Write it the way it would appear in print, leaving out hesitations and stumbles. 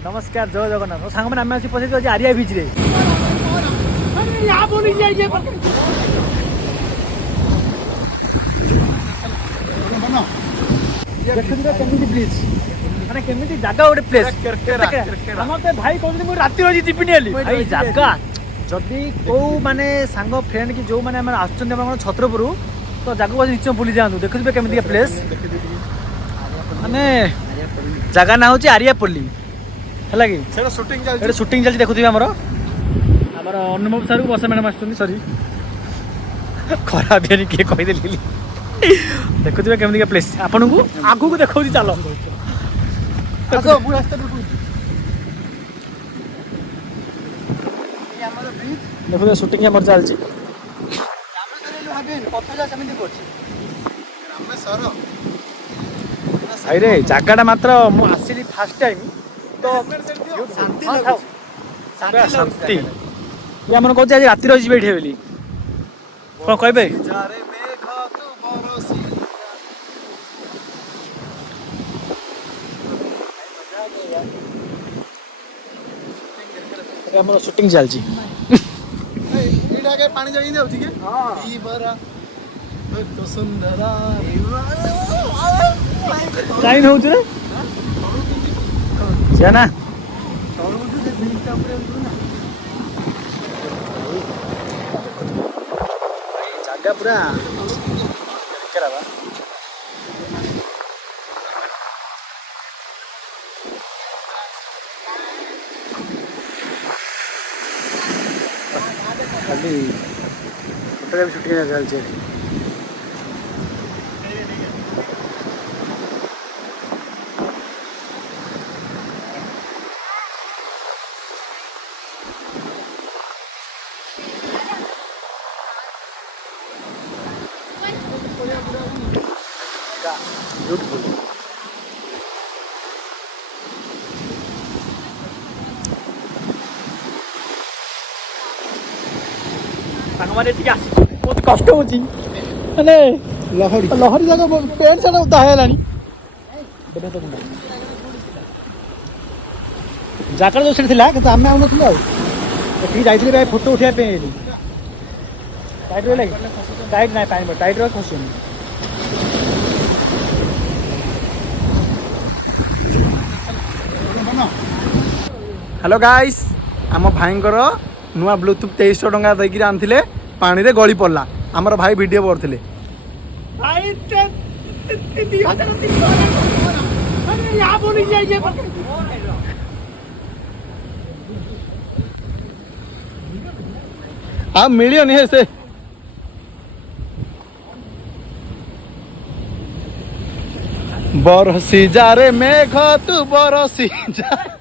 नमस्कार जय जगन्नाथ सांग मैंने आम पहुंचे आरिया बीच रे ब्रिज माने केमिति जागा गोटे प्लेस हमर भाई कहते मुझे राति रही जीविनी भाई जागा जदि कौ माने सांग फ्रेंड कि जो मैंने आसुँच छत्रपुर तो जगह बस निश्चय बुली जातु देखुए केमितिका प्लेस माने जगह ना हूँ आरियापल्ली है कि शूटिंग चलती देखुए आमर आमर अनुभव सारू वर्षा मैडम आसुँच सरी खराब है किए कहीदेली देखुए केमितिका प्लेस आपन को आगू को देखा चल देखो शूटिंग आमर चलती भाई जगटा मात्र मुझे फास्ट टाइम तो शांति ये आम कह राति रही बैठे बोली कौन कहे आम शूटिंग चलती पानी जगह जाऊँ कहीं हूँ रे ना जगह पूरा खाली शूटिंग चलती ब्यूटीफुल बहुत कष्ट हो लहरी जगह पेंट सार्ट उदा है जगह जो थी आम आउन जाइए भाई फोटो उठा टाइट रही टाइट ना पानी टाइट रहा खसुन हेलो गाइस आम भाई नुआ ब्लूटूथ 2300 टंका देकर आनी पानी रे गली पड़ला आमर भाई वीडियो करते आ मिलियन है से बरसी जा रे मेघ तू बरसी जा